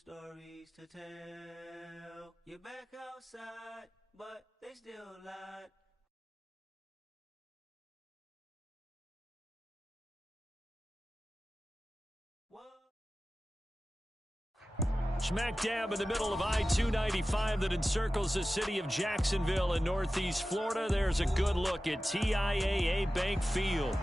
stories to tell. You're back outside, but they still lied. Smack dab in the middle of I-295 that encircles the city of Jacksonville in northeast Florida. There's a good look at TIAA Bank Field.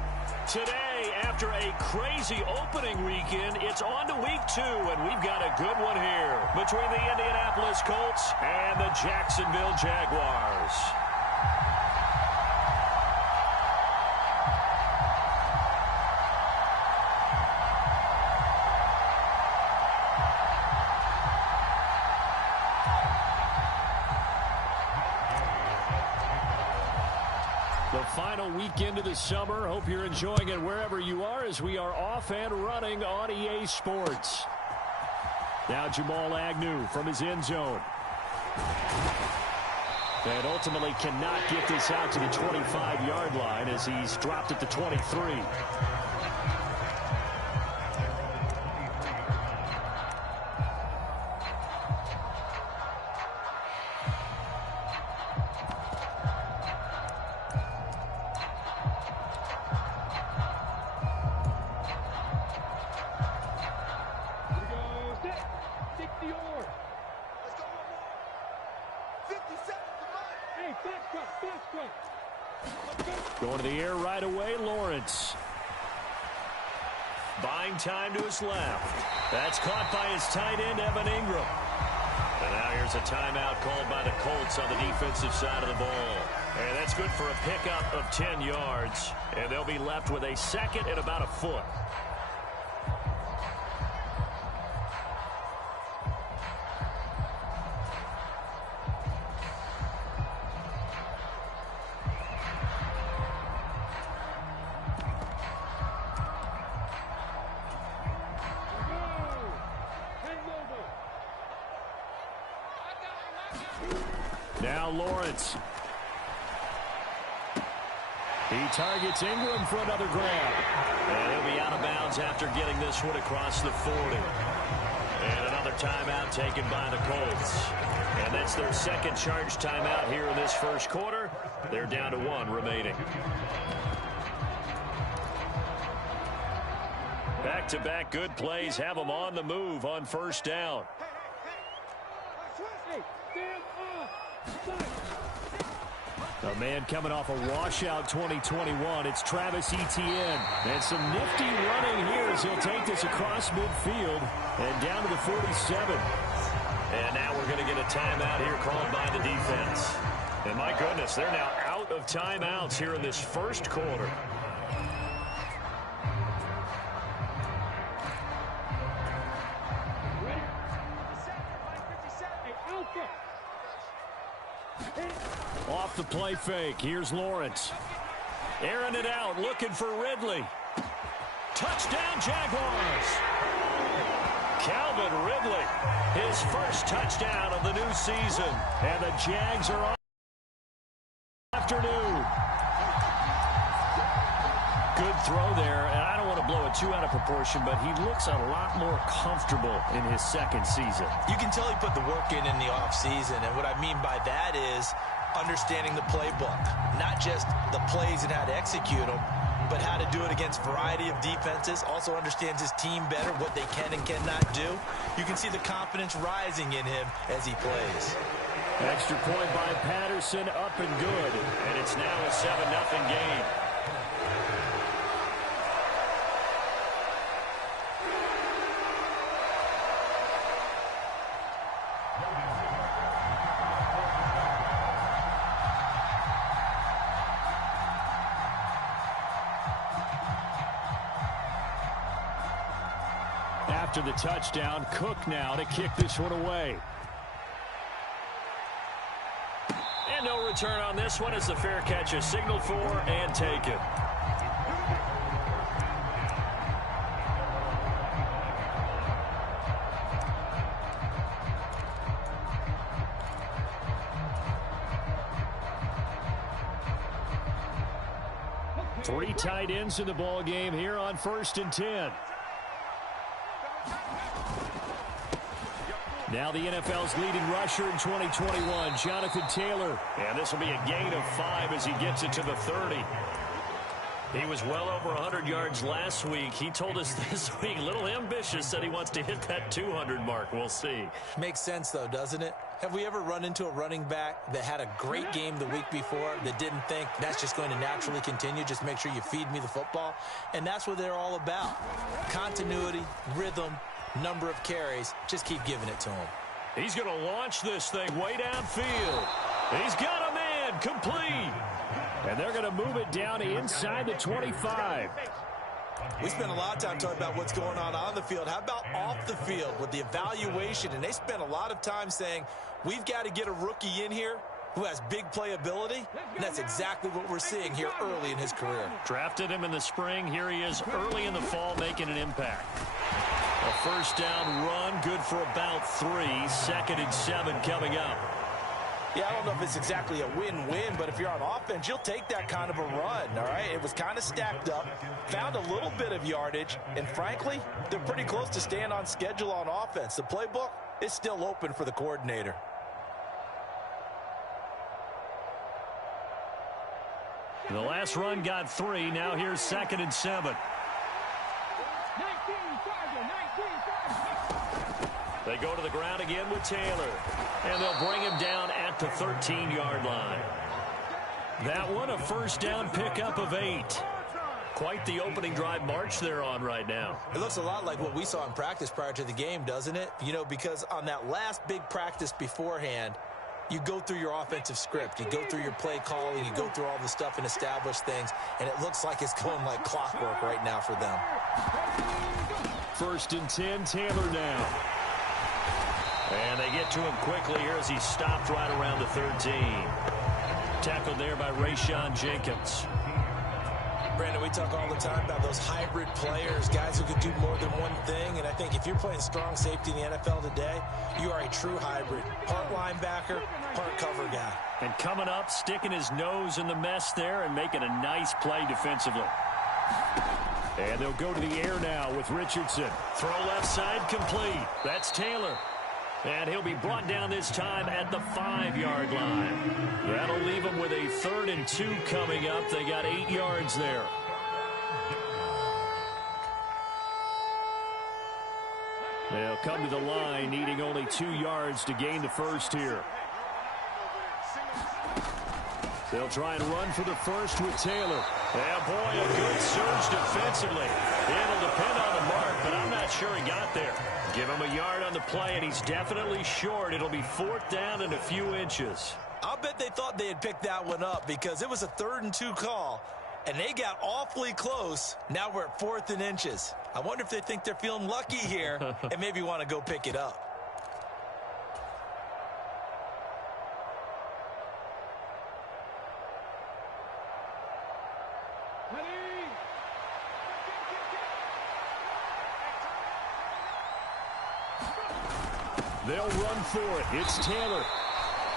Today, after a crazy opening weekend, it's on to week 2, and we've got a good one here between the Indianapolis Colts and the Jacksonville Jaguars. The final weekend of the summer. Hope you're enjoying it wherever you are as we are off and running on EA Sports. Now Jamal Agnew from his end zone. And ultimately cannot get this out to the 25-yard line as he's dropped at the 23. Going to the air right away, Lawrence. Buying time to his left. That's caught by his tight end, Evan Ingram. And now here's a timeout called by the Colts on the defensive side of the ball. And that's good for a pickup of 10 yards. And they'll be left with a second and about a foot. Now Lawrence. He targets Ingram for another grab. And he'll be out of bounds after getting this one across the 40. And another timeout taken by the Colts. And that's their second charge timeout here in this first quarter. They're down to 1 remaining. Back-to-back good plays have them on the move on first down. A man coming off a washout 2021. It's Travis Etienne. And some nifty running here as he'll take this across midfield and down to the 47. And now we're going to get a timeout here called by the defense. And my goodness, they're now out of timeouts here in this first quarter. Off the play fake. Here's Lawrence. Airing it out, looking for Ridley. Touchdown, Jaguars. Calvin Ridley, his first touchdown of the new season. And the Jags are on afternoon. Good throw there, and I don't want to blow it too out of proportion, but he looks a lot more comfortable in his second season. You can tell he put the work in the offseason, and what I mean by that is understanding the playbook, not just the plays and how to execute them, but how to do it against a variety of defenses. Also understands his team better, what they can and cannot do. You can see the confidence rising in him as he plays. Extra point by Patterson, up and good. And it's now a 7-0 game. After the touchdown, Cook now to kick this one away. And no return on this one as the fair catch is signaled for and taken. Three tight ends in the ball game here on 1st and 10. Now the NFL's leading rusher in 2021, Jonathan Taylor. And this will be a gain of 5 as he gets it to the 30. He was well over 100 yards last week. He told us this week, a little ambitious, said he wants to hit that 200 mark. We'll see. Makes sense, though, doesn't it? Have we ever run into a running back that had a great game the week before that didn't think that's just going to naturally continue? Just make sure you feed me the football. And that's what they're all about. Continuity, rhythm, number of carries. Just keep giving it to him. He's going to launch this thing way downfield. He's got a man complete. And they're going to move it down inside the 25. We spent a lot of time talking about what's going on the field. How about off the field with the evaluation? And they spent a lot of time saying, we've got to get a rookie in here who has big playability. And that's exactly what we're seeing here early in his career. Drafted him in the spring. Here he is early in the fall making an impact. A first down run, good for about 3. 2nd and 7 coming up. Yeah, I don't know if it's exactly a win-win, but if you're on offense, you'll take that kind of a run, all right? It was kind of stacked up, found a little bit of yardage, and frankly, they're pretty close to staying on schedule on offense. The playbook is still open for the coordinator. The last run got 3. Now here's 2nd and 7. They go to the ground again with Taylor. And they'll bring him down at the 13-yard line. That one, a first down pickup of 8. Quite the opening drive march they're on right now. It looks a lot like what we saw in practice prior to the game, doesn't it? You know, because on that last big practice beforehand, you go through your offensive script. You go through your play calling. You go through all the stuff and establish things. And it looks like it's going like clockwork right now for them. 1st and 10, Taylor now. And they get to him quickly here as he stopped right around the 13. Tackled there by Rayshon Jenkins. Brandon, we talk all the time about those hybrid players, guys who can do more than one thing. And I think if you're playing strong safety in the NFL today, you are a true hybrid. Part linebacker, part cover guy. And coming up, sticking his nose in the mess there and making a nice play defensively. And they'll go to the air now with Richardson. Throw left side complete. That's Taylor. And he'll be brought down this time at the 5-yard line. That'll leave them with a 3rd and 2 coming up. They got 8 yards there. They'll come to the line, needing only 2 yards to gain the first here. They'll try and run for the first with Taylor. Yeah, boy, a good surge defensively. It'll depend on the mark, but I'm not sure he got there. Give him a yard on the play, and he's definitely short. It'll be 4th down and a few inches. I'll bet they thought they had picked that one up because it was a 3rd and 2 call, and they got awfully close. Now we're at 4th and inches. I wonder if they think they're feeling lucky here and maybe want to go pick it up. They'll run for it. It's Taylor.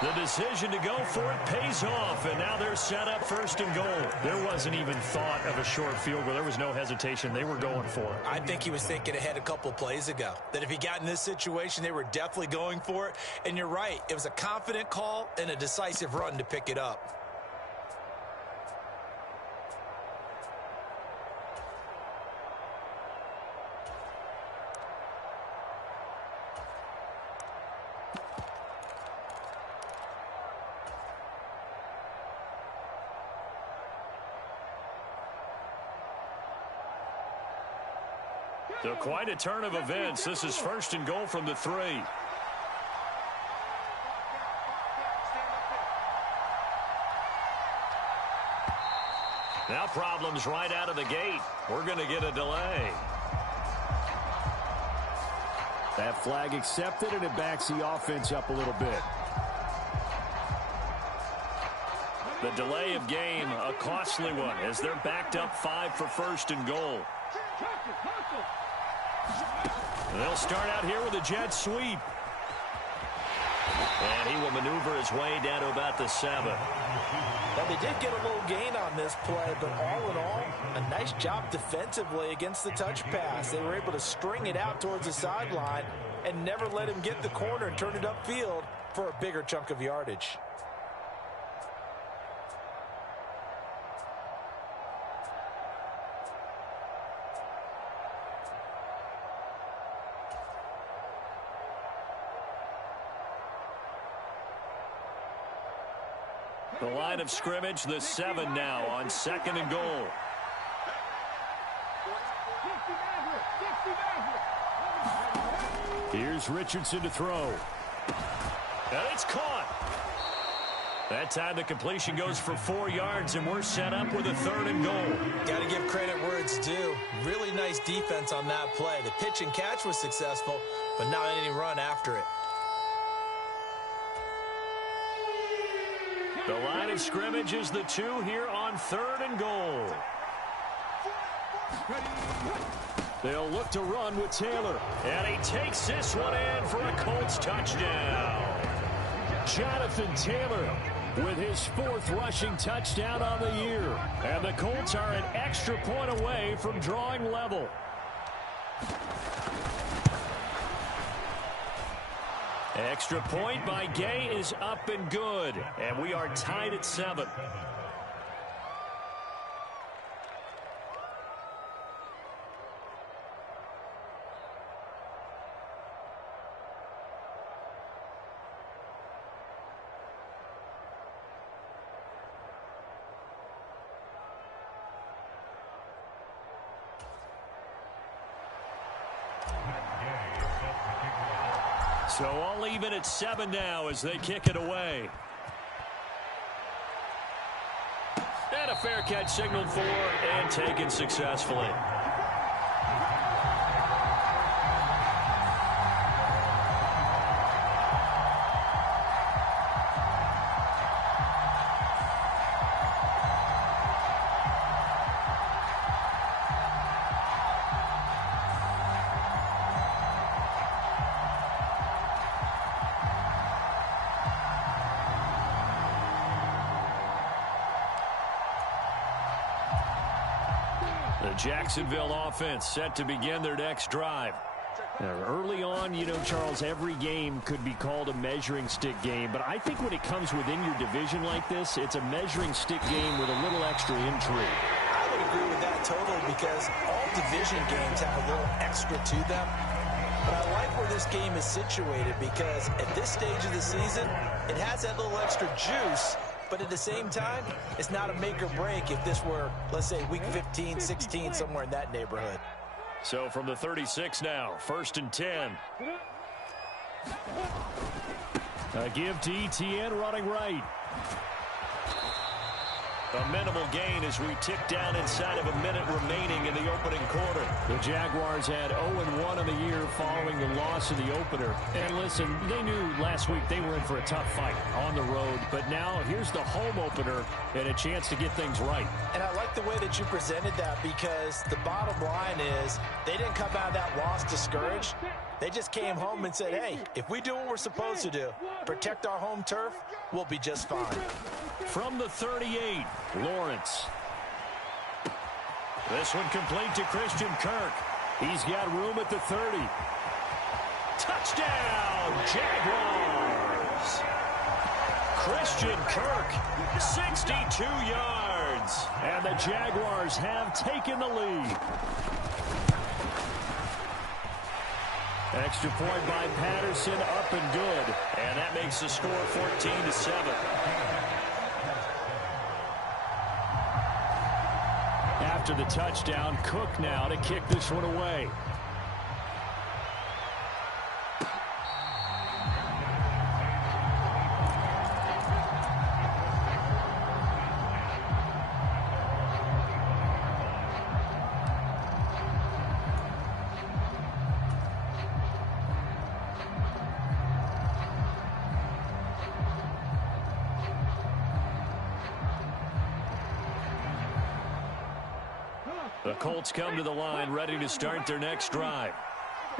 The decision to go for it pays off, and now they're set up 1st and goal. There wasn't even thought of a short field goal. There was no hesitation. They were going for it. I think he was thinking ahead a couple plays ago, that if he got in this situation, they were definitely going for it. And you're right. It was a confident call and a decisive run to pick it up. So quite a turn of events. This is 1st and goal from the 3. Now problems right out of the gate. We're going to get a delay. That flag accepted, and it backs the offense up a little bit. The delay of game, a costly one, as they're backed up 5 for 1st and goal. They'll start out here with a jet sweep. And he will maneuver his way down to about the 7. Well, they did get a little gain on this play, but all in all, a nice job defensively against the touch pass. They were able to string it out towards the sideline and never let him get the corner and turn it upfield for a bigger chunk of yardage. The line of scrimmage, the 7 now on 2nd and goal. Here's Richardson to throw. And it's caught. That time the completion goes for 4 yards, and we're set up with a 3rd and goal. Got to give credit where it's due. Really nice defense on that play. The pitch and catch was successful, but not any run after it. The line of scrimmage is the 2 here on 3rd and goal. They'll look to run with Taylor. And he takes this one in for a Colts touchdown. Jonathan Taylor with his 4th rushing touchdown on the year. And the Colts are an extra point away from drawing level. Extra point by Gay is up and good. And we are tied at 7. So all even at 7 now as they kick it away. And a fair catch signaled for and taken successfully. The Jacksonville offense set to begin their next drive. Now, early on, you know, Charles, every game could be called a measuring stick game. But I think when it comes within your division like this, it's a measuring stick game with a little extra intrigue. I would agree with that totally because all division games have a little extra to them. But I like where this game is situated because at this stage of the season, it has that little extra juice. But at the same time, it's not a make or break if this were, let's say, week 15, 16, somewhere in that neighborhood. So from the 36 now, 1st and 10. A give to Etienne running right. A minimal gain as we tick down inside of a minute remaining in the opening quarter. The Jaguars had 0-1 in the year following the loss in the opener. And listen, they knew last week they were in for a tough fight on the road. But now here's the home opener and a chance to get things right. And I like the way that you presented that because the bottom line is they didn't come out of that loss discouraged. They just came home and said, hey, if we do what we're supposed to do, protect our home turf, we'll be just fine. From the 38, Lawrence. This one complete to Christian Kirk. He's got room at the 30. Touchdown, Jaguars! Christian Kirk, 62 yards. And the Jaguars have taken the lead. Extra point by Patterson, up and good. And that makes the score 14-7. After the touchdown, Cook now to kick this one away. The Colts come to the line, ready to start their next drive.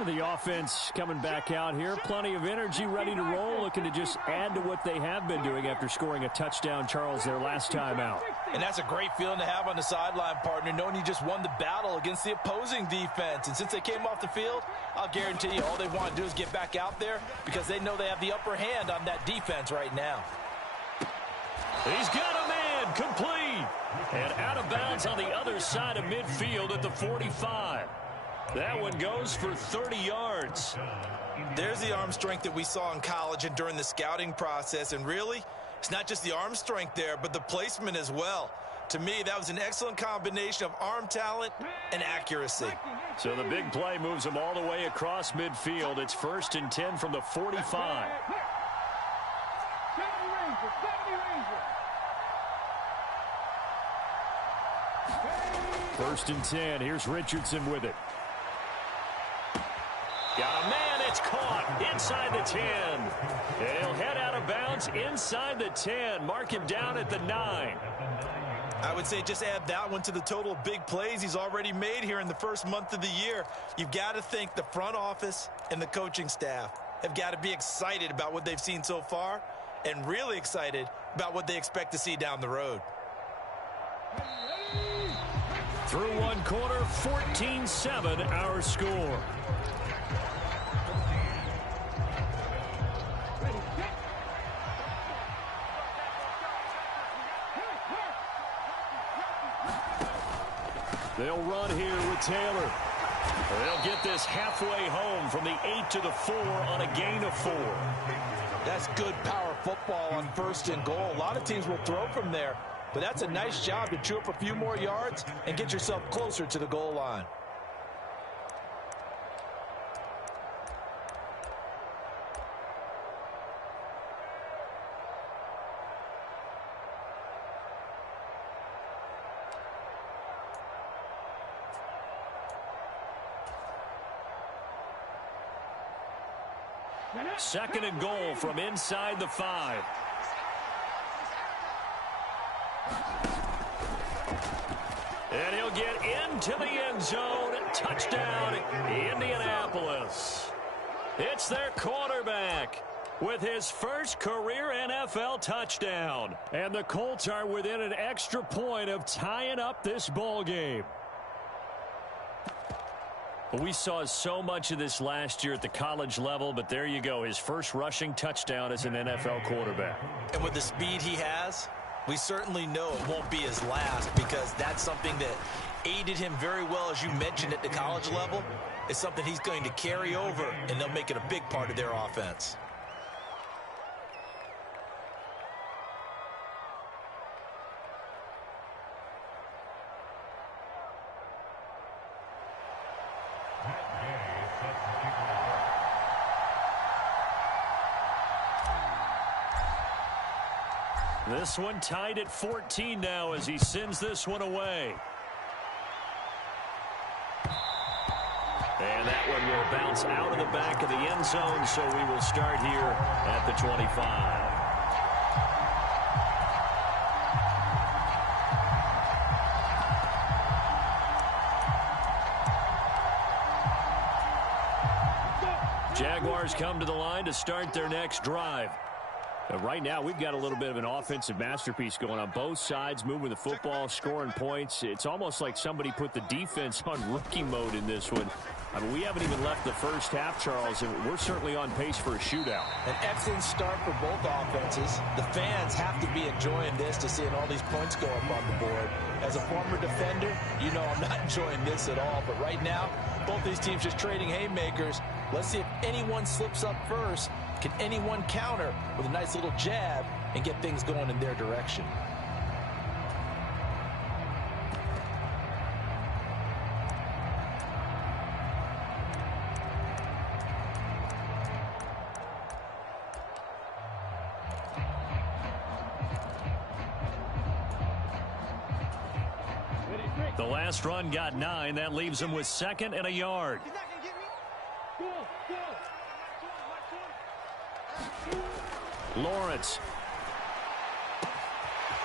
The offense coming back out here. Plenty of energy, ready to roll, looking to just add to what they have been doing after scoring a touchdown, Charles, their last time out. And that's a great feeling to have on the sideline, partner, knowing you just won the battle against the opposing defense. And since they came off the field, I'll guarantee you all they want to do is get back out there because they know they have the upper hand on that defense right now. He's got a man complete. And out of bounds on the other side of midfield at the 45. That one goes for 30 yards. There's the arm strength that we saw in college and during the scouting process. And really, it's not just the arm strength there, but the placement as well. To me, that was an excellent combination of arm talent and accuracy. So the big play moves them all the way across midfield. It's 1st and 10 from the 45. First and 10. Here's Richardson with it. Got a man. It's caught inside the 10. And he'll head out of bounds inside the 10. Mark him down at the 9. I would say just add that one to the total of big plays he's already made here in the first month of the year. You've got to think the front office and the coaching staff have got to be excited about what they've seen so far and really excited about what they expect to see down the road. Through one quarter, 14-7 our score. They'll run here with Taylor. They'll get this halfway home from the 8 to the 4 on a gain of 4. That's good power football on 1st and goal. A lot of teams will throw from there, but that's a nice job to chew up a few more yards and get yourself closer to the goal line. Second and goal from inside the 5. And he'll get into the end zone. Touchdown, Indianapolis. It's their quarterback with his first career NFL touchdown. And the Colts are within an extra point of tying up this ball game. We saw so much of this last year at the college level, but there you go. His first rushing touchdown as an NFL quarterback. And with the speed he has, we certainly know it won't be his last because that's something that aided him very well, as you mentioned, at the college level. It's something he's going to carry over, and they'll make it a big part of their offense. This one tied at 14 now as he sends this one away. And that one will bounce out of the back of the end zone, so we will start here at the 25. Jaguars come to the line to start their next drive. Right now, we've got a little bit of an offensive masterpiece going on both sides, moving the football, scoring points. It's almost like somebody put the defense on rookie mode in this one. I mean, we haven't even left the first half, Charles, and we're certainly on pace for a shootout. An excellent start for both offenses. The fans have to be enjoying this to seeing all these points go up on the board. As a former defender, you know I'm not enjoying this at all. But right now, both these teams just trading haymakers. Let's see if anyone slips up first. Can anyone counter with a nice little jab and get things going in their direction? The last run got 9. That leaves him with 2nd and a yard. Lawrence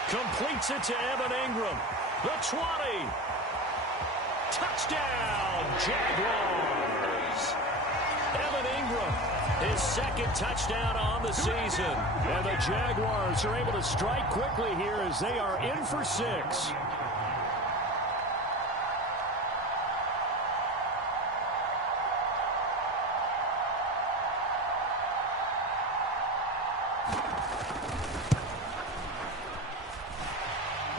completes it to Evan Ingram. The 20. Touchdown, Jaguars. Evan Ingram His second touchdown on the season. And the Jaguars are able to strike quickly here as they are in for 6.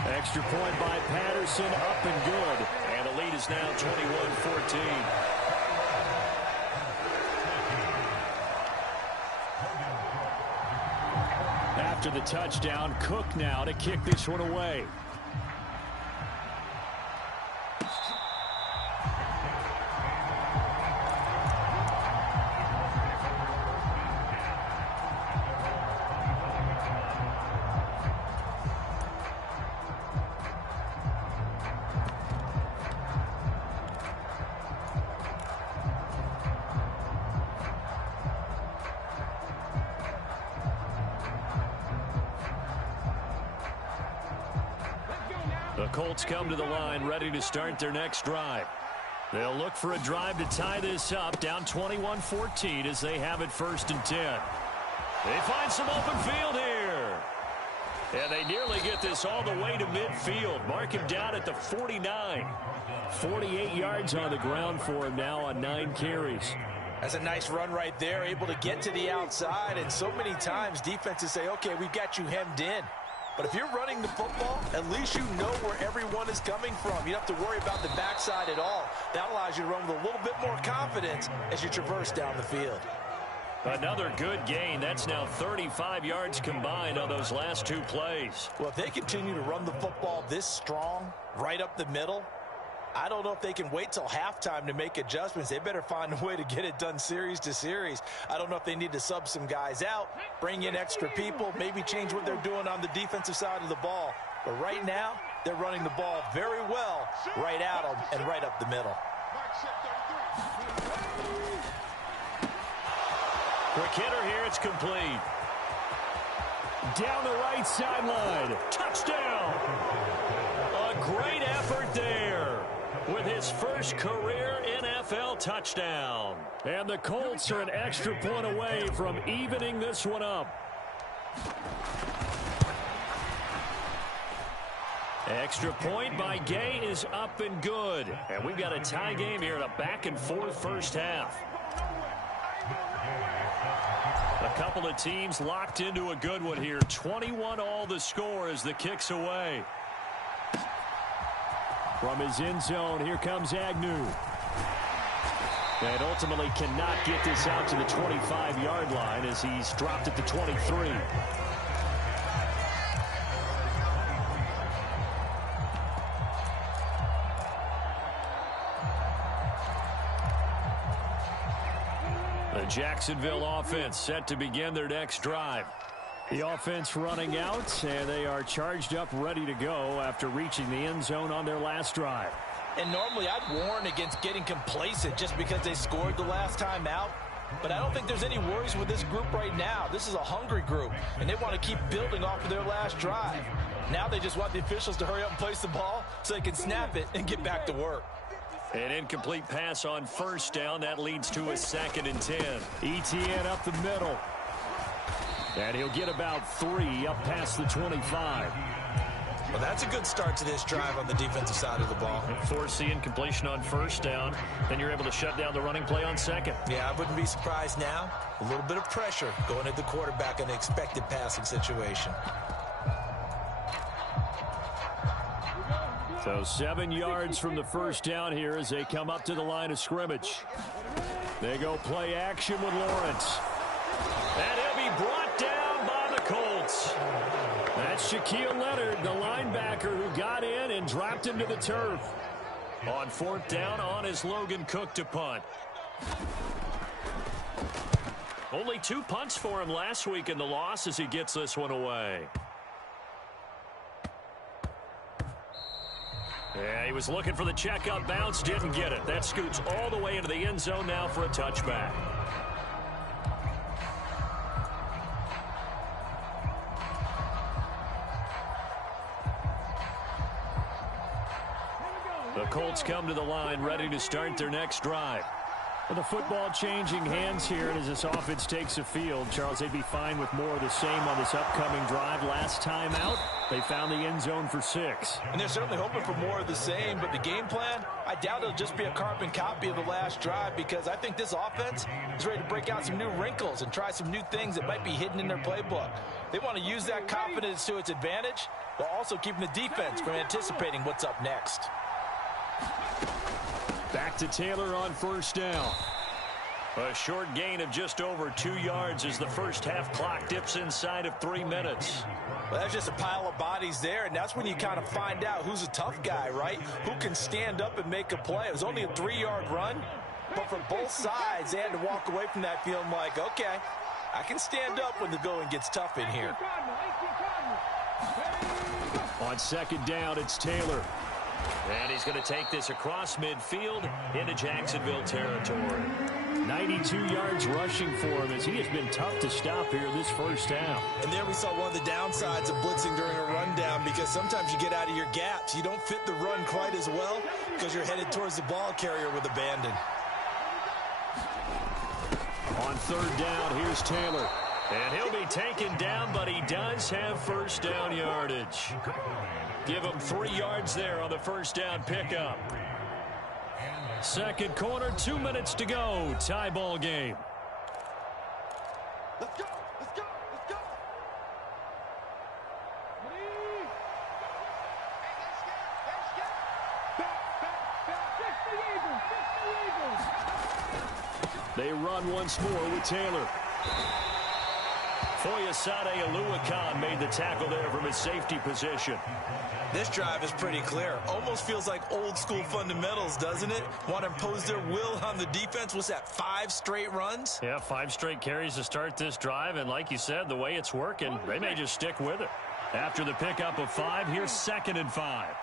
Extra point by Patterson, up and good. And the lead is now 21-14. After the touchdown, Cook now to kick this one away. The Colts come to the line ready to start their next drive. They'll look for a drive to tie this up, down 21-14 as they have it 1st and 10. They find some open field here. And they nearly get this all the way to midfield. Mark him down at the 49. 48 yards on the ground for him now on 9 carries. That's a nice run right there, able to get to the outside. And so many times defenses say, okay, we've got you hemmed in. But if you're running the football, at least you know where everyone is coming from. You don't have to worry about the backside at all. That allows you to run with a little bit more confidence as you traverse down the field. Another good gain. That's now 35 yards combined on those last 2 plays. Well, if they continue to run the football this strong, right up the middle, I don't know if they can wait till halftime to make adjustments. They better find a way to get it done series to series. I don't know if they need to sub some guys out, bring in extra people, maybe change what they're doing on the defensive side of the ball. But right now, they're running the ball very well right at them and right up the middle. Quick hitter here, it's complete. Down the right sideline. Touchdown! A great effort there with his first career NFL touchdown. And the Colts are an extra point away from evening this one up. Extra point by Gay is up and good. And we've got a tie game here in a back-and-forth first half. A couple of teams locked into a good one here. 21-all the score as the kick's away. From his end zone, here comes Agnew. And ultimately cannot get this out to the 25-yard line as he's dropped at the 23. The Jacksonville offense set to begin their next drive. The offense running out, and they are charged up, ready to go after reaching the end zone on their last drive. And normally I'd warn against getting complacent just because they scored the last time out. But I don't think there's any worries with this group right now. This is a hungry group, and they want to keep building off of their last drive. Now they just want the officials to hurry up and place the ball so they can snap it and get back to work. An incomplete pass on first down. That leads to a 2nd and 10. ETN up the middle. And he'll get about 3 up past the 25. Well, that's a good start to this drive on the defensive side of the ball. Force the incompletion on first down. Then you're able to shut down the running play on 2nd. Yeah, I wouldn't be surprised now. A little bit of pressure going at the quarterback in an expected passing situation. So 7 yards from the first down here as they come up to the line of scrimmage. They go play action with Lawrence. And he'll be brought down by the Colts. That's Shaquille Leonard, the linebacker who got in and dropped him to the turf. On 4th down, on is Logan Cook to punt. Only 2 punts for him last week in the loss as he gets this one away. Yeah, he was looking for the check-up bounce, didn't get it. That scoots all the way into the end zone now for a touchback. The Colts come to the line ready to start their next drive. Well, the football changing hands here, and as this offense takes the field, Charles, they'd be fine with more of the same on this upcoming drive. Last time out, they found the end zone for 6. And they're certainly hoping for more of the same, but the game plan, I doubt it'll just be a carbon copy of the last drive, because I think this offense is ready to break out some new wrinkles and try some new things that might be hidden in their playbook. They want to use that confidence to its advantage, while also keeping the defense from anticipating what's up next. Back to Taylor on first down. A short gain of just over 2 yards as the first half clock dips inside of 3 minutes. Well, that's just a pile of bodies there, and that's when you kind of find out who's a tough guy, right? Who can stand up and make a play. It was only a 3-yard run, but for both sides, they had to walk away from that feeling like, okay, I can stand up when the going gets tough in here. On second down, it's Taylor. And he's going to take this across midfield into Jacksonville territory. 92 yards rushing for him as he has been tough to stop here this first half. And there we saw one of the downsides of blitzing during a rundown, because sometimes you get out of your gaps. You don't fit the run quite as well because you're headed towards the ball carrier with abandon. On third down, here's Taylor. And he'll be taken down, but he does have first down yardage. Give him 3 yards there on the first down pickup. Second quarter, 2 minutes to go. Tie ball game. Let's go, let's go, let's go. They run once more with Taylor. Foyesade Aluakan made the tackle there from his safety position. This drive is pretty clear. Almost feels like old school fundamentals, doesn't it? Want to impose their will on the defense. What's that, 5 straight runs? Yeah, 5 straight carries to start this drive, and like you said, the way it's working, they may just stick with it. After the pickup of 5, here's 2nd and 5.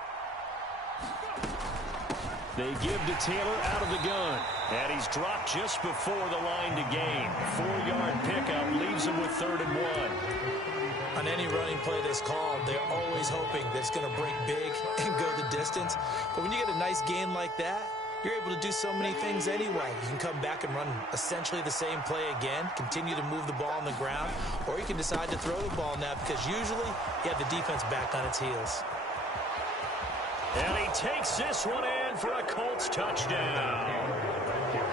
They give to Taylor out of the gun, and he's dropped just before the line to gain. 4-yard pickup leaves him with 3rd and 1. On any running play that's called, they're always hoping that it's going to break big and go the distance. But when you get a nice gain like that, you're able to do so many things anyway. You can come back and run essentially the same play again, continue to move the ball on the ground, or you can decide to throw the ball now, because usually you have the defense back on its heels. And he takes this one in for a Colts touchdown.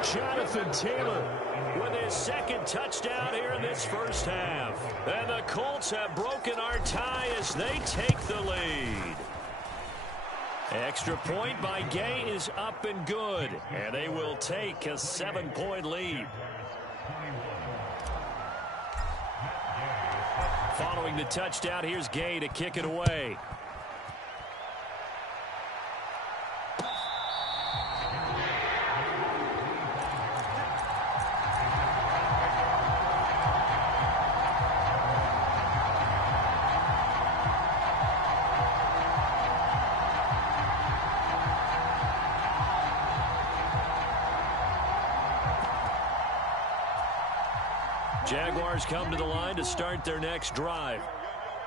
Jonathan Taylor with his 2nd touchdown here in this first half. And the Colts have broken our tie as they take the lead. Extra point by Gay is up and good. And they will take a 7-point lead. Following the touchdown, here's Gay to kick it away. Jaguars come to the line to start their next drive.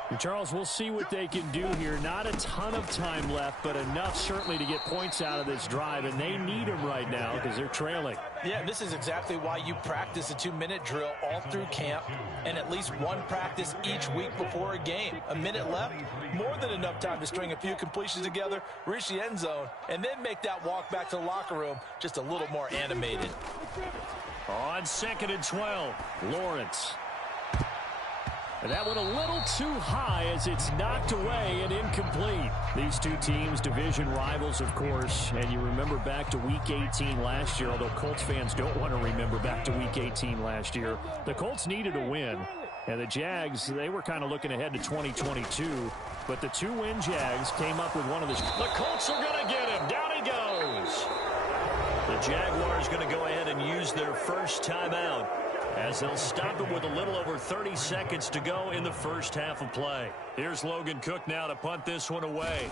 And Charles, we'll see what they can do here. Not a ton of time left, but enough certainly to get points out of this drive, and they need them right now because they're trailing. Yeah, this is exactly why you practice a 2-minute drill all through camp and at least one practice each week before a game. A minute left, more than enough time to string a few completions together, reach the end zone, and then make that walk back to the locker room just a little more animated. On 2nd and 12, Lawrence. And that one a little too high as it's knocked away and incomplete. These two teams, division rivals, of course, and you remember back to Week 18 last year, although Colts fans don't want to remember back to Week 18 last year. The Colts needed a win, and the Jags, they were kind of looking ahead to 2022, but the 2-win Jags came up with one of the... The Colts are going to get him. Down he goes. The Jaguars going to go ahead and use their first timeout as they'll stop it with a little over 30 seconds to go in the first half of play. Here's Logan Cook now to punt this one away.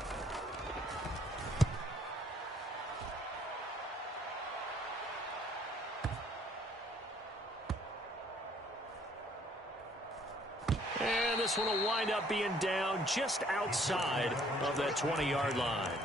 And this one will wind up being down just outside of that 20-yard line.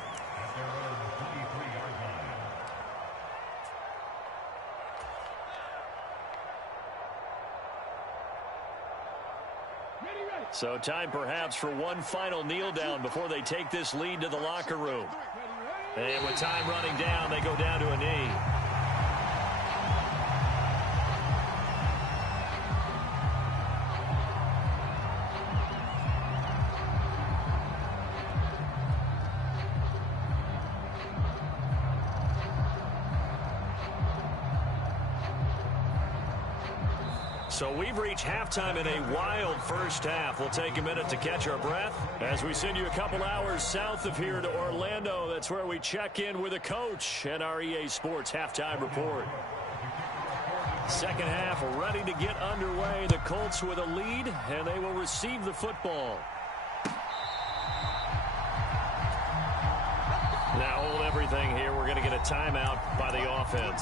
So time perhaps for one final kneel down before they take this lead to the locker room. And with time running down, they go down to a knee. So we've reached halftime in a wild first half. We'll take a minute to catch our breath as we send you a couple hours south of here to Orlando. That's where we check in with a coach and our EA Sports halftime report. Second half ready to get underway. The Colts with a lead, and they will receive the football. Now hold everything here. We're going to get a timeout by the offense.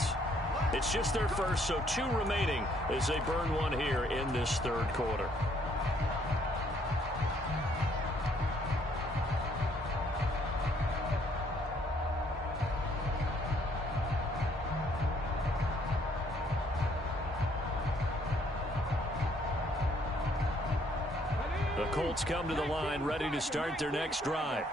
It's just their first, so 2 remaining as they burn one here in this third quarter. The Colts come to the line ready to start their next drive.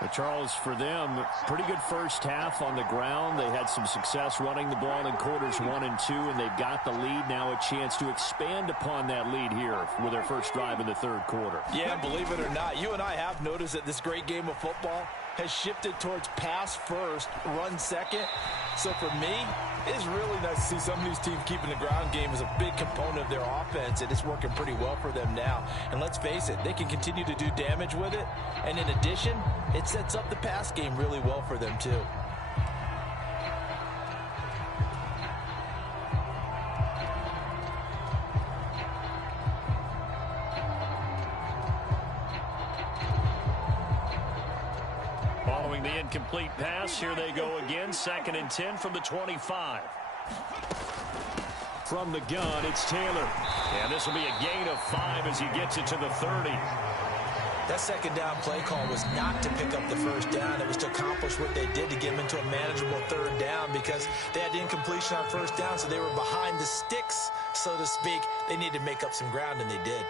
But Charles, for them, pretty good first half on the ground. They had some success running the ball in quarters 1 and 2, and they've got the lead. Now a chance to expand upon that lead here with their first drive in the third quarter. Yeah, believe it or not, you and I have noticed that this great game of football has shifted towards pass first, run second. So for me, it's really nice to see some of these teams keeping the ground game as a big component of their offense, and it's working pretty well for them now. And let's face it, they can continue to do damage with it. And in addition, it sets up the pass game really well for them too. Following the incomplete pass, here they go again. 2nd and 10 from the 25. From the gun, it's Taylor. And this will be a gain of 5 as he gets it to the 30. That second down play call was not to pick up the first down. It was to accomplish what they did to get them into a manageable third down because they had the incompletion on first down, so they were behind the sticks, so to speak. They needed to make up some ground, and they did.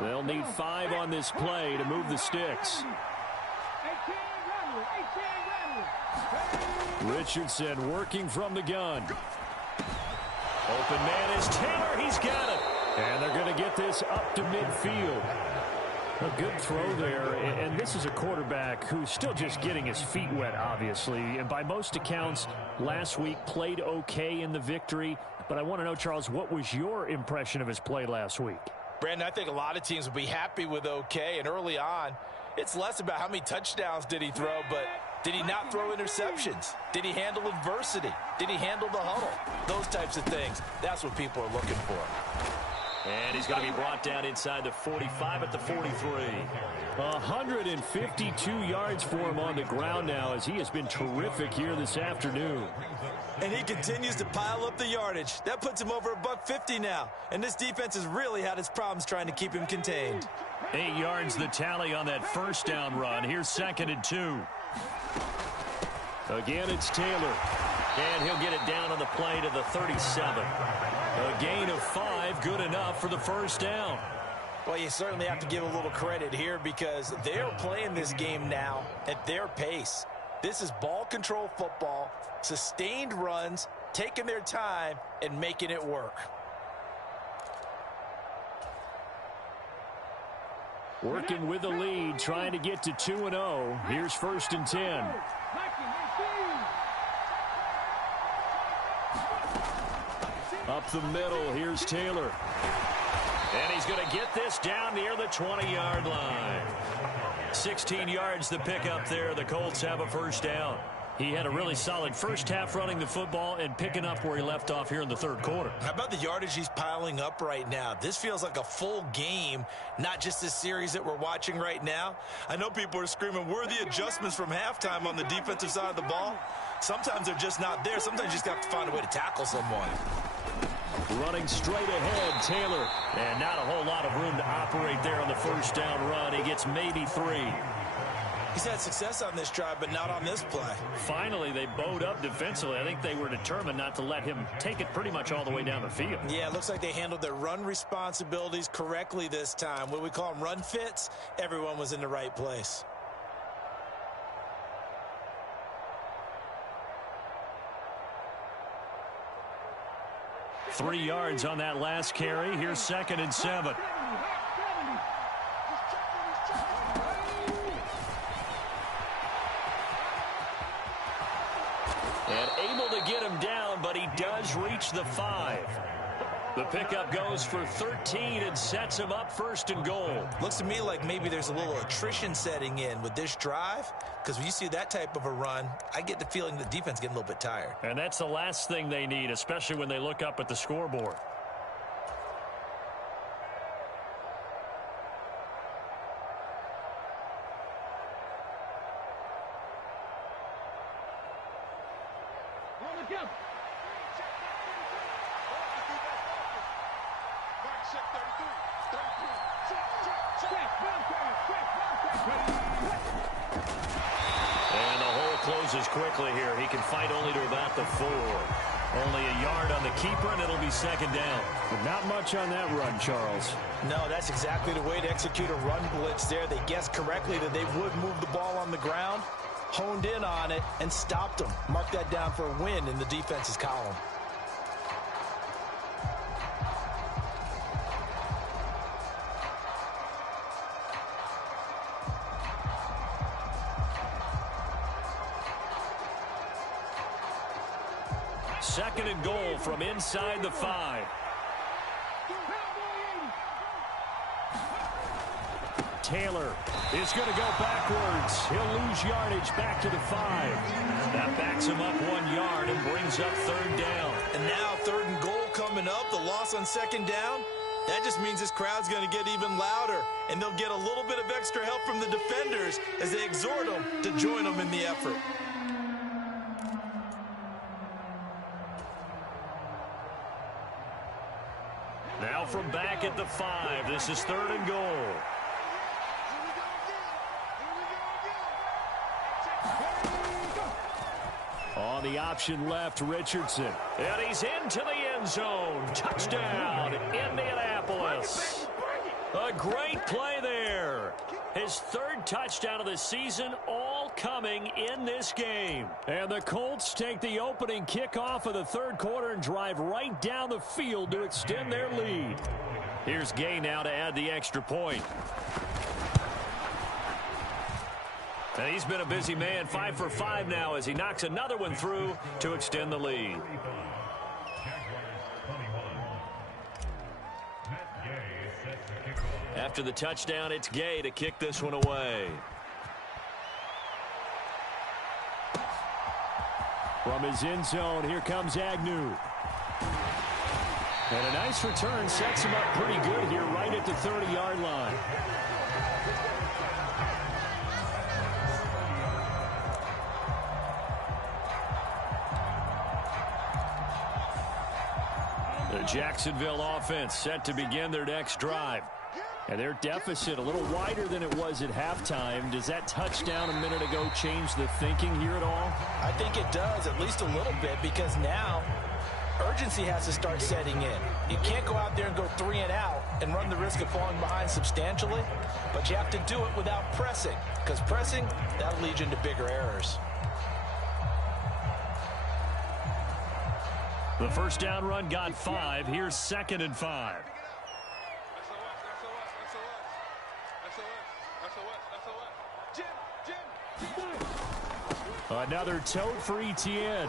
They'll need 5 on this play to move the sticks. Richardson working from the gun. Open man is Taylor. He's got it. And they're going to get this up to midfield. A good throw there. And this is a quarterback who's still just getting his feet wet, obviously. And by most accounts, last week played okay in the victory. But I want to know, Charles, what was your impression of his play last week? Brandon, I think a lot of teams will be happy with okay, and early on, it's less about how many touchdowns did he throw, but did he not throw interceptions? Did he handle adversity? Did he handle the huddle? Those types of things, that's what people are looking for. And he's going to be brought down inside the 45 at the 43. 152 yards for him on the ground now as he has been terrific here this afternoon. And he continues to pile up the yardage. That puts him over $150 now. And this defense has really had its problems trying to keep him contained. 8 yards the tally on that first down run. Here's 2nd and 2. Again, it's Taylor. And he'll get it down on the play to the 37. A gain of 5, good enough for the first down. Well, you certainly have to give a little credit here because they're playing this game now at their pace. This is ball control football, sustained runs, taking their time, and making it work. Working with the lead, trying to get to 2-0. Here's 1st and 10. Up the middle, here's Taylor. And he's going to get this down near the 20-yard line. 16 yards the pickup there. The Colts have a first down. He had a really solid first half running the football and picking up where he left off here in the third quarter. How about the yardage he's piling up right now? This feels like a full game, not just this series that we're watching right now. I know people are screaming, where are the adjustments from halftime on the defensive side of the ball? Sometimes they're just not there. Sometimes you just have to find a way to tackle someone. Running straight ahead, Taylor. And not a whole lot of room to operate there on the first down run. He gets maybe 3. He's had success on this drive, but not on this play. Finally, they bowed up defensively. I think they were determined not to let him take it pretty much all the way down the field. Yeah, it looks like they handled their run responsibilities correctly this time. What we call them run fits, everyone was in the right place. Three yards on that last carry. Here's 2nd and 7. And able to get him down, but he does reach the 5. The pickup goes for 13 and sets him up 1st and goal. Looks to me like maybe there's a little attrition setting in with this drive, because when you see that type of a run, I get the feeling the defense getting a little bit tired. And that's the last thing they need, especially when they look up at the scoreboard. Closes quickly here. He can fight only to about the 4. Only a yard on the keeper, and it'll be 2nd down. But not much on that run, Charles. No, that's exactly the way to execute a run blitz there. They guessed correctly that they would move the ball on the ground, honed in on it, and stopped them. Mark that down for a win in the defense's column. Second and goal from inside the 5. Taylor is going to go backwards. He'll lose yardage back to the 5. That backs him up 1 yard and brings up 3rd down. And now 3rd and goal coming up. The loss on 2nd down. That just means this crowd's going to get even louder. And they'll get a little bit of extra help from the defenders as they exhort them to join them in the effort. Now from back at the 5, this is 3rd and goal. On the option left, Richardson. And he's into the end zone. Touchdown, Indianapolis. A great play there. His 3rd touchdown of the season, all coming in this game. And the Colts take the opening kickoff of the 3rd quarter and drive right down the field to extend their lead. Here's Gay now to add the extra point. And he's been a busy man, 5 for 5 now as he knocks another one through to extend the lead. After the touchdown, it's Gay to kick this one away. From his end zone, here comes Agnew. And a nice return sets him up pretty good here right at the 30-yard line. The Jacksonville offense set to begin their next drive. And their deficit a little wider than it was at halftime. Does that touchdown a minute ago change the thinking here at all? I think it does, at least a little bit, because now urgency has to start setting in. You can't go out there and go 3 and out and run the risk of falling behind substantially, but you have to do it without pressing, because pressing, that'll lead you into bigger errors. The first down run got 5. Here's 2nd and 5. Another tote for Etienne.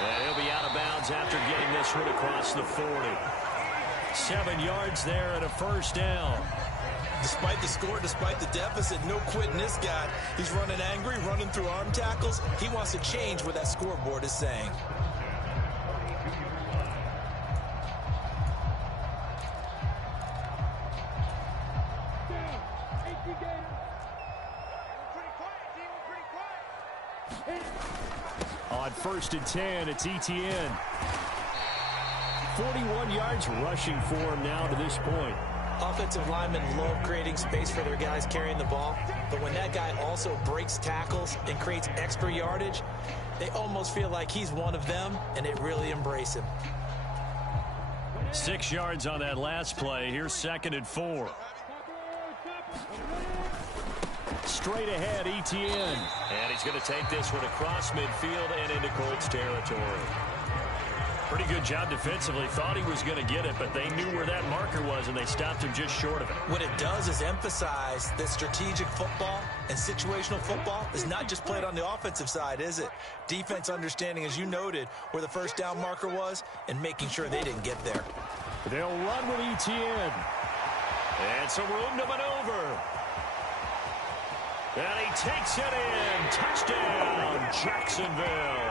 And he'll be out of bounds after getting this one across the 40. 7 yards there and a first down. Despite the score, despite the deficit, no quitting this guy. He's running angry, running through arm tackles. He wants to change what that scoreboard is saying. On 1st and 10, it's Etienne. 41 yards rushing for him now to this point. Offensive linemen love creating space for their guys carrying the ball, but when that guy also breaks tackles and creates extra yardage, they almost feel like he's one of them, and they really embrace him. 6 yards on that last play. Here's 2nd and 4. Straight ahead, Etienne. And he's going to take this one across midfield and into Colts territory. Pretty good job defensively. Thought he was going to get it, but they knew where that marker was, and they stopped him just short of it. What it does is emphasize that strategic football and situational football is not just played on the offensive side, is it? Defense understanding, as you noted, where the first down marker was and making sure they didn't get there. They'll run with Etienne. And some room to maneuver. And he takes it in. Touchdown, Jacksonville.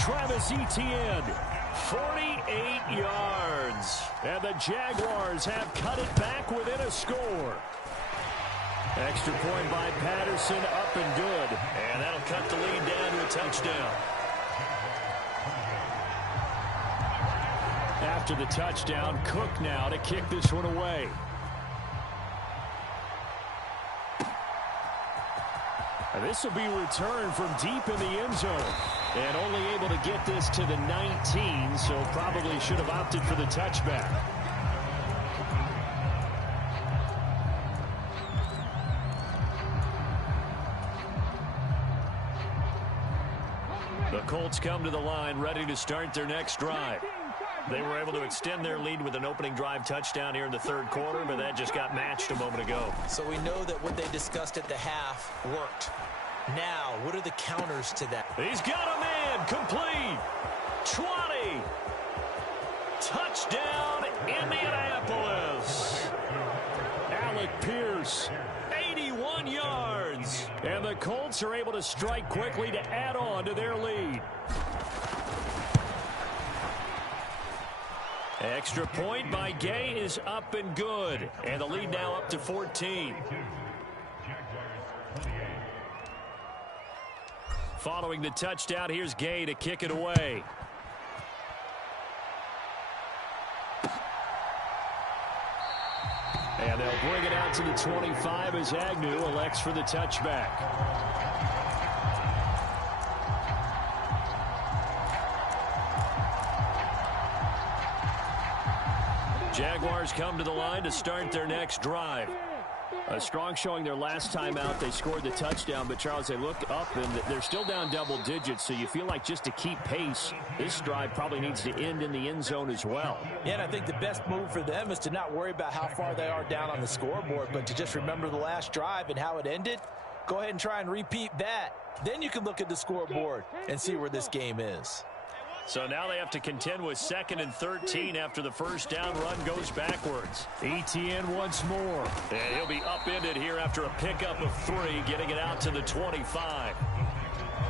Travis Etienne, 48 yards. And the Jaguars have cut it back within a score. Extra point by Patterson, up and good. And that'll cut the lead down to a touchdown. After the touchdown, Cook now to kick this one away. And this will be returned from deep in the end zone. And only able to get this to the 19, so probably should have opted for the touchback. The Colts come to the line ready to start their next drive. They were able to extend their lead with an opening drive touchdown here in the third quarter, but that just got matched a moment ago. So we know that what they discussed at the half worked. Now, what are the counters to that? He's got a man, complete. 20. Touchdown, Indianapolis. Alec Pierce, 81 yards. And the Colts are able to strike quickly to add on to their lead. Extra point by Gay is up and good. And the lead now up to 14. Following the touchdown, here's Gay to kick it away. And they'll bring it out to the 25 as Agnew elects for the touchback. Jaguars come to the line to start their next drive. A strong showing their last time out. They scored the touchdown, but, Charles, they look up, and they're still down double digits, so you feel like just to keep pace, this drive probably needs to end in the end zone as well. Yeah, and I think the best move for them is to not worry about how far they are down on the scoreboard, but to just remember the last drive and how it ended. Go ahead and try and repeat that. Then you can look at the scoreboard and see where this game is. So now they have to contend with 2nd and 13 after the first down run goes backwards. Etienne once more. And he'll be upended here after a pickup of 3, getting it out to the 25.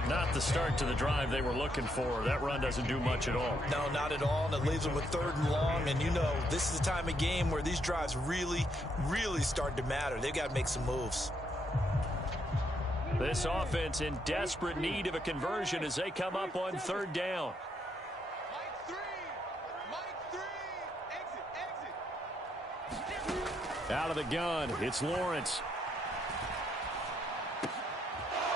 Not the start to the drive they were looking for. That run doesn't do much at all. No, not at all, and it leaves them with 3rd and long. And, you know, this is the time of game where these drives really, really start to matter. They've got to make some moves. This offense in desperate need of a conversion as they come up on 3rd down. Out of the gun, it's Lawrence.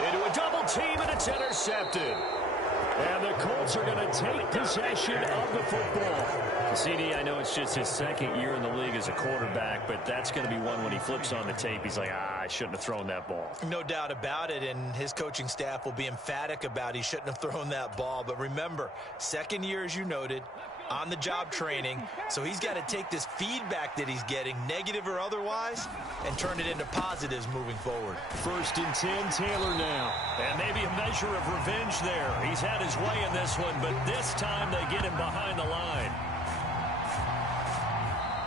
Into a double team, and it's intercepted. And the Colts are going to take possession of the football. CD, I know it's just his 2nd year in the league as a quarterback, but that's going to be one when he flips on the tape. He's like, I shouldn't have thrown that ball. No doubt about it, and his coaching staff will be emphatic about he shouldn't have thrown that ball. But remember, 2nd year, as you noted, on-the-job training, so he's got to take this feedback that he's getting, negative or otherwise, and turn it into positives moving forward. 1st and 10, Taylor now. And maybe a measure of revenge there. He's had his way in this one, but this time they get him behind the line.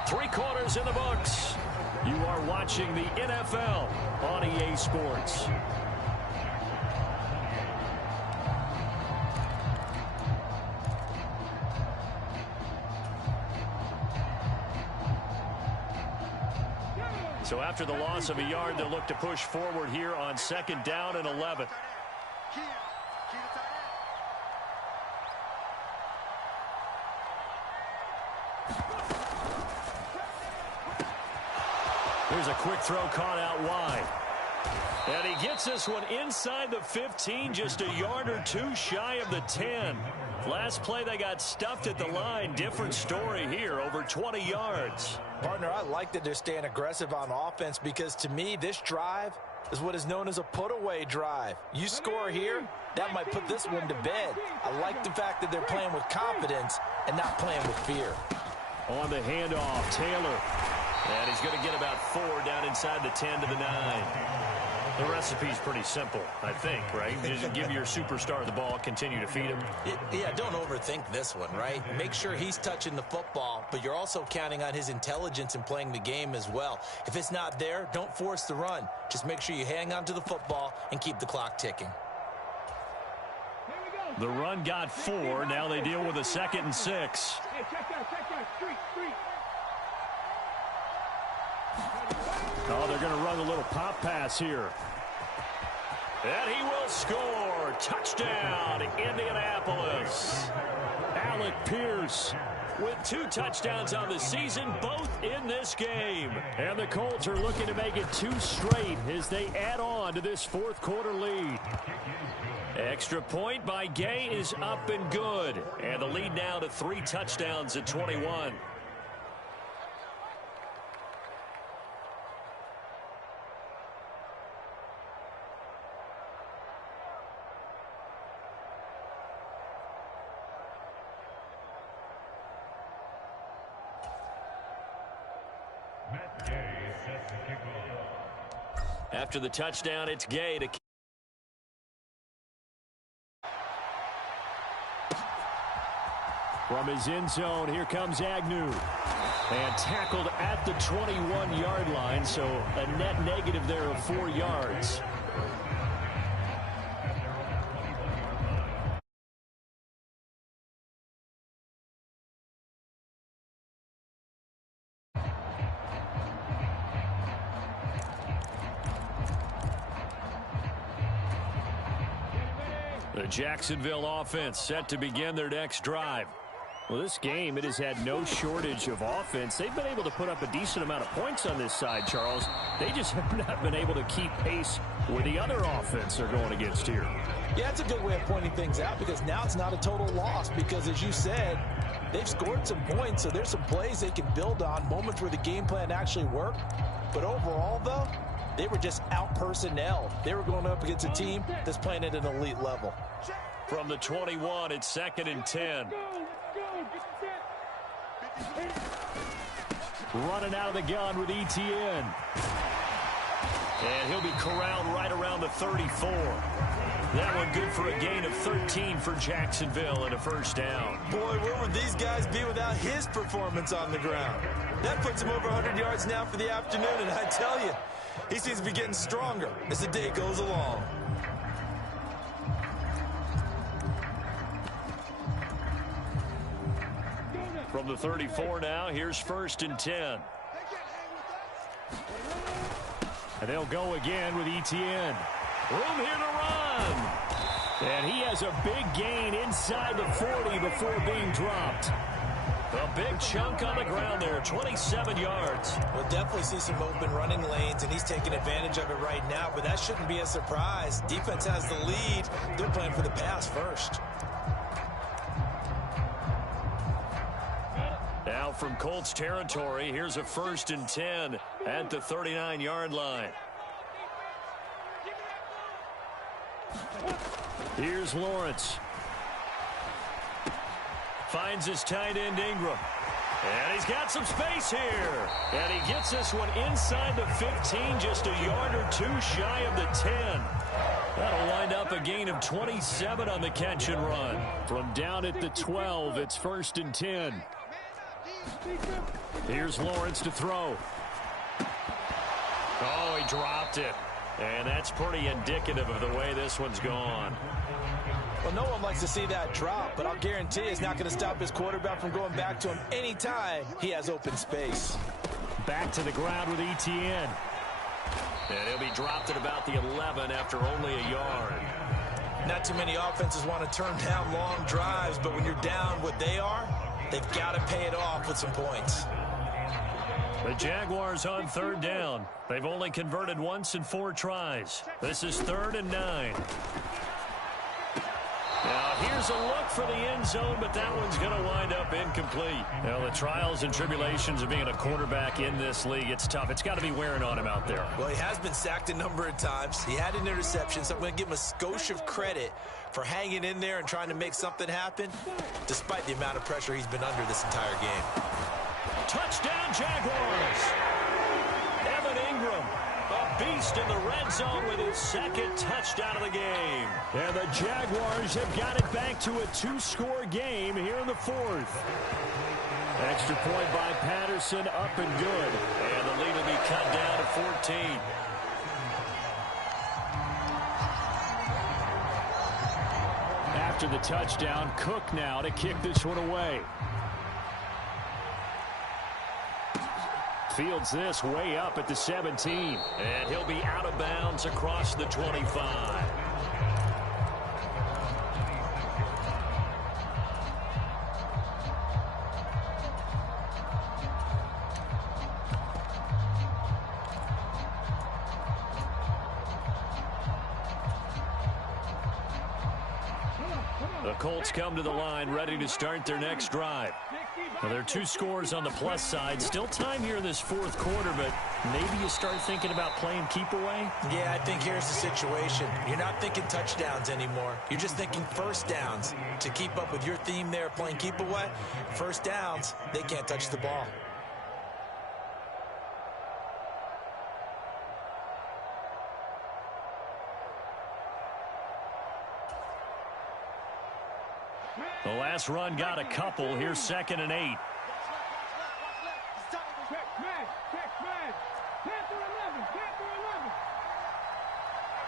3 quarters in the books. You are watching the NFL on EA Sports. So after the loss of a yard, they'll look to push forward here on 2nd down and 11. Here's a quick throw caught out wide. And he gets this one inside the 15, just a yard or two shy of the 10. Last play, they got stuffed at the line. Different story here, over 20 yards. Partner, I like that they're staying aggressive on offense because, to me, this drive is what is known as a put-away drive. You score here, that might put this one to bed. I like the fact that they're playing with confidence and not playing with fear. On the handoff, Taylor. And he's going to get about 4 down inside the 10 to the 9. The recipe's pretty simple, I think, right? Just give your superstar the ball, continue to feed him. Yeah, don't overthink this one, right? Make sure he's touching the football, but you're also counting on his intelligence in playing the game as well. If it's not there, don't force the run. Just make sure you hang on to the football and keep the clock ticking. The run got 4. Now they deal with a 2nd and 6. Hey, check that, street. Oh, they're going to run a little pop pass here. And he will score. Touchdown, Indianapolis. Alec Pierce with 2 touchdowns on the season, both in this game. And the Colts are looking to make it 2 straight as they add on to this 4th quarter lead. Extra point by Gay is up and good. And the lead now to 3 touchdowns at 21. After the touchdown, it's Gay to from his end zone. Here comes Agnew. And tackled at the 21-yard line, so a net negative there of 4 yards. The Jacksonville offense set to begin their next drive. Well, this game, it has had no shortage of offense. They've been able to put up a decent amount of points on this side, Charles. They just have not been able to keep pace with the other offense they're going against here. Yeah, it's a good way of pointing things out because now it's not a total loss because, as you said, they've scored some points, so there's some plays they can build on, moments where the game plan actually worked. But overall, though, they were just out-personnel. They were going up against a team that's playing at an elite level. From the 21, it's 2nd and 10. Running out of the gun with Etienne. And he'll be corralled right around the 34. That one good for a gain of 13 for Jacksonville and a 1st down. Boy, where would these guys be without his performance on the ground? That puts him over 100 yards now for the afternoon, and I tell you, he seems to be getting stronger as the day goes along. From the 34 now, here's 1st and 10. And they'll go again with Etienne. Room here to run. And he has a big gain inside the 40 before being dropped. A big chunk on the ground there, 27 yards. We'll definitely see some open running lanes, and he's taking advantage of it right now, but that shouldn't be a surprise. Defense has the lead. They're playing for the pass first. Now from Colts territory, here's a 1st and 10 at the 39-yard line. Here's Lawrence. Finds his tight end Ingram. And he's got some space here. And he gets this one inside the 15, just a yard or 2 shy of the 10. That'll wind up a gain of 27 on the catch and run. From down at the 12, it's 1st and 10. Here's Lawrence to throw. Oh, he dropped it. And that's pretty indicative of the way this one's gone. Well, no one likes to see that drop, but I'll guarantee it's not going to stop his quarterback from going back to him anytime he has open space. Back to the ground with Etienne. And he'll be dropped at about the 11 after only a yard. Not too many offenses want to turn down long drives, but when you're down what they are, they've got to pay it off with some points. The Jaguars on third down. They've only converted once in 4 tries. This is 3rd and 9. Now, here's a look for the end zone, but that one's going to wind up incomplete. Now, the trials and tribulations of being a quarterback in this league, it's tough. It's got to be wearing on him out there. Well, he has been sacked a number of times. He had an interception, so I'm going to give him a skosh of credit for hanging in there and trying to make something happen, despite the amount of pressure he's been under this entire game. Touchdown, Jaguars! Evan Ingram, a beast in the red zone with his 2nd touchdown of the game. And the Jaguars have got it back to a 2-score game here in the 4th. Extra point by Patterson, up and good. And the lead will be cut down to 14. After the touchdown, Cook now to kick this one away. Fields this way up at the 17. And he'll be out of bounds across the 25. The Colts come to the line ready to start their next drive. Well, there are 2 scores on the plus side. Still time here in this 4th quarter, but maybe you start thinking about playing keep away? Yeah, I think here's the situation. You're not thinking touchdowns anymore. You're just thinking first downs. To keep up with your theme there, playing keep away, first downs, they can't touch the ball. The last run got a couple. Here's 2nd and 8. Check man. Panther 11. Panther 11.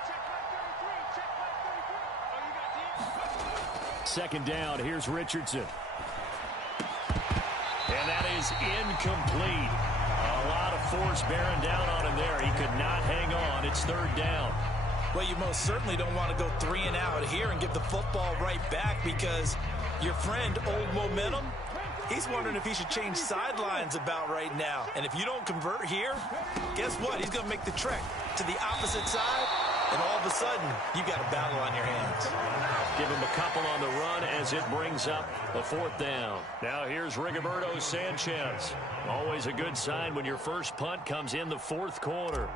Check back 33. Check back 33. Oh, you got D. 2nd down. Here's Richardson. And that is incomplete. A lot of force bearing down on him there. He could not hang on. It's 3rd down. Well, you most certainly don't want to go 3 and out here and give the football right back, because your friend, Old Momentum, he's wondering if he should change sidelines about right now. And if you don't convert here, guess what? He's going to make the trek to the opposite side, and all of a sudden, you've got a battle on your hands. Give him a couple on the run as it brings up the 4th down. Now here's Rigoberto Sanchez. Always a good sign when your first punt comes in the 4th quarter.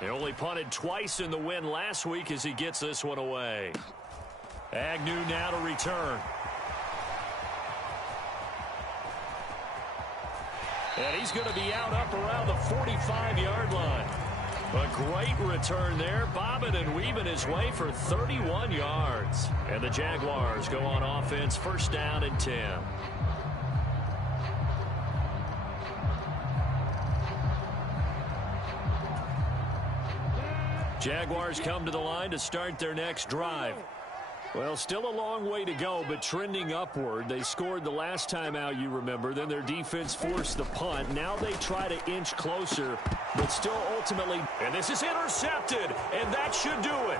They only punted twice in the win last week as he gets this one away. Agnew now to return. And he's going to be out up around the 45-yard line. A great return there, bobbing and weaving his way for 31 yards. And the Jaguars go on offense, 1st down and 10. Jaguars come to the line to start their next drive. Well, still a long way to go, but trending upward. They scored the last time out, you remember. Then their defense forced the punt. Now they try to inch closer, but still ultimately. And this is intercepted, and that should do it.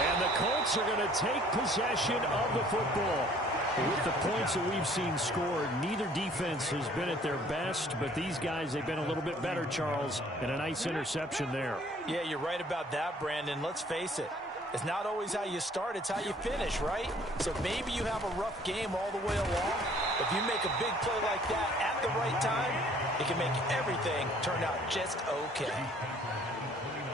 And the Colts are going to take possession of the football. With the points that we've seen scored, neither defense has been at their best, but these guys, they've been a little bit better, Charles, and a nice interception there. Yeah, you're right about that, Brandon. Let's face it. It's not always how you start, it's how you finish, right? So maybe you have a rough game all the way along. If you make a big play like that at the right time, it can make everything turn out just okay.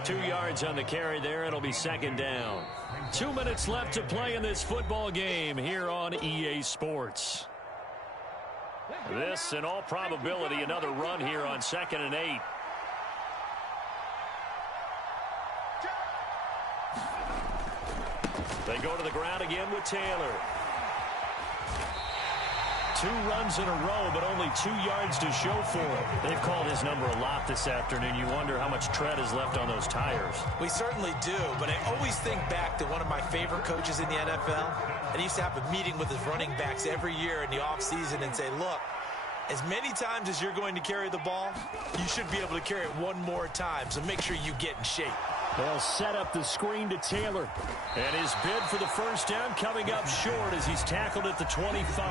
2 yards on the carry there. It'll be 2nd down. 2 minutes left to play in this football game here on EA Sports. This, in all probability, another run here on 2nd and 8. They go to the ground again with Taylor. 2 runs in a row, but only 2 yards to show for it. They've called his number a lot this afternoon. You wonder how much tread is left on those tires. We certainly do, but I always think back to one of my favorite coaches in the NFL. And he used to have a meeting with his running backs every year in the offseason and say, look, as many times as you're going to carry the ball, you should be able to carry it one more time, so make sure you get in shape. They'll set up the screen to Taylor. And his bid for the first down coming up short as he's tackled at the 25.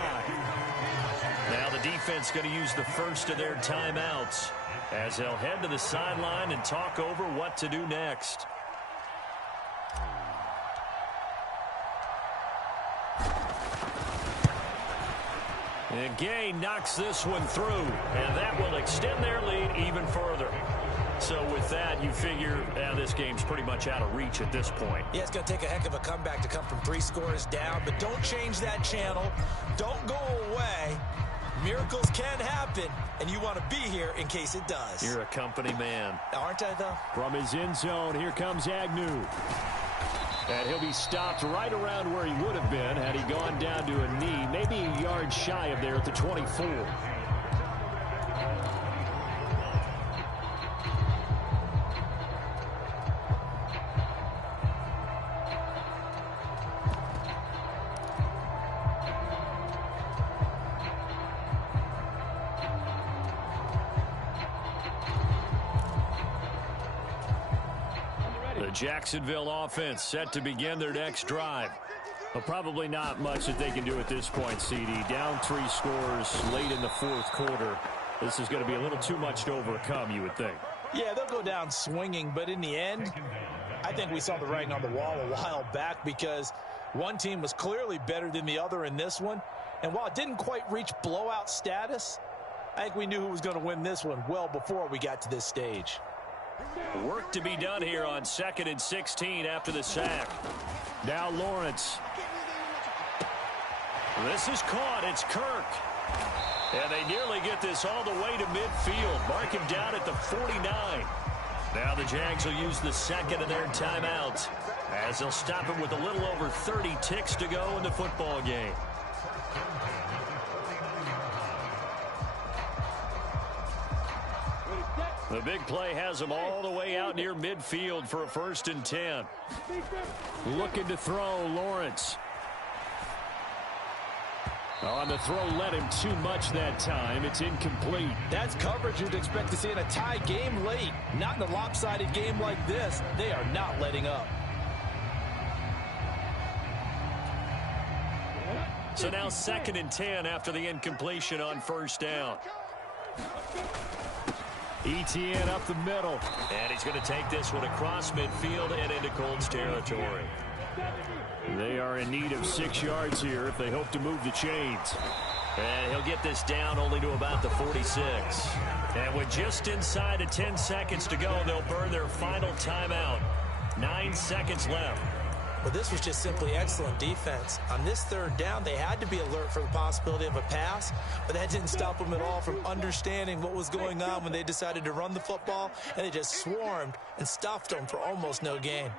Now the defense going to use the first of their timeouts as they'll head to the sideline and talk over what to do next. And Gay knocks this one through, and that will extend their lead even further. So with that, you figure this game's pretty much out of reach at this point. Yeah, it's going to take a heck of a comeback to come from 3 scores down, but don't change that channel. Don't go away. Miracles can happen, and you want to be here in case it does. You're a company man. Aren't I, though? From his end zone, here comes Agnew. And he'll be stopped right around where he would have been had he gone down to a knee, maybe a yard shy of there at the 24. Jacksonville offense set to begin their next drive. But probably not much that they can do at this point, CD. Down 3 scores late in the 4th quarter. This is going to be a little too much to overcome, you would think. Yeah, they'll go down swinging, but in the end, I think we saw the writing on the wall a while back because one team was clearly better than the other in this one. And while it didn't quite reach blowout status, I think we knew who was going to win this one well before we got to this stage. Work to be done here on 2nd and 16 after the sack. Now Lawrence. This is caught. It's Kirk. And they nearly get this all the way to midfield. Mark him down at the 49. Now the Jags will use the second of their timeouts as they'll stop him with a little over 30 ticks to go in the football game. The big play has them all the way out near midfield for a 1st and 10. Looking to throw, Lawrence. On the throw, let him too much that time. It's incomplete. That's coverage you'd expect to see in a tie game late. Not in a lopsided game like this. They are not letting up. So now 2nd and 10 after the incompletion on 1st down. ETN up the middle. And he's going to take this one across midfield and into Colts territory. They are in need of 6 yards here if they hope to move the chains. And he'll get this down only to about the 46. And with just inside of 10 seconds to go, they'll burn their final timeout. 9 seconds left. Well, this was just simply excellent defense. On this 3rd down, they had to be alert for the possibility of a pass, but that didn't stop them at all from understanding what was going on when they decided to run the football, and they just swarmed and stuffed them for almost no gain.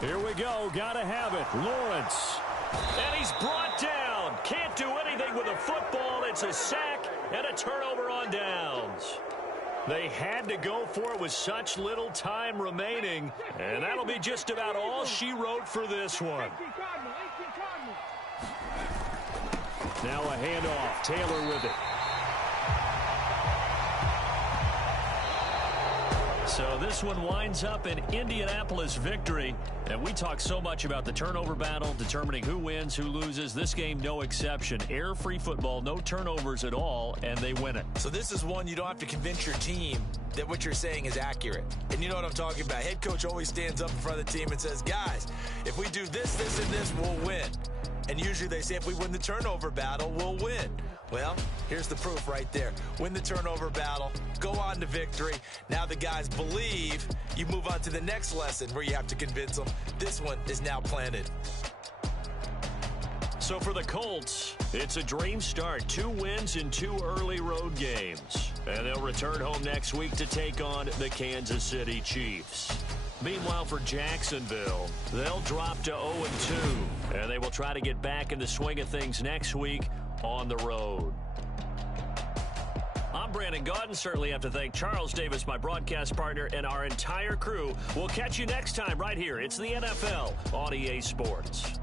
Here we go. Gotta have it. Lawrence. And he's brought down. Can't do anything with a football. It's a sack and a turnover on downs. They had to go for it with such little time remaining. And that'll be just about all she wrote for this one. Now a handoff. Taylor with it. So this one winds up an Indianapolis victory. And we talk so much about the turnover battle, determining who wins, who loses. This game, no exception. Error-free football, no turnovers at all, and they win it. So this is one you don't have to convince your team that what you're saying is accurate. And you know what I'm talking about. Head coach always stands up in front of the team and says, guys, if we do this, this, and this, we'll win. And usually they say if we win the turnover battle, we'll win. Well, here's the proof right there. Win the turnover battle, go on to victory. Now the guys believe. You move on to the next lesson where you have to convince them. This one is now planted. So for the Colts, it's a dream start. 2 wins in 2 early road games. And they'll return home next week to take on the Kansas City Chiefs. Meanwhile, for Jacksonville, they'll drop to 0-2. And they will try to get back in the swing of things next week on the road. I'm Brandon Gaudin. Certainly have to thank Charles Davis, my broadcast partner, and our entire crew. We'll catch you next time right here. It's the NFL on EA Sports.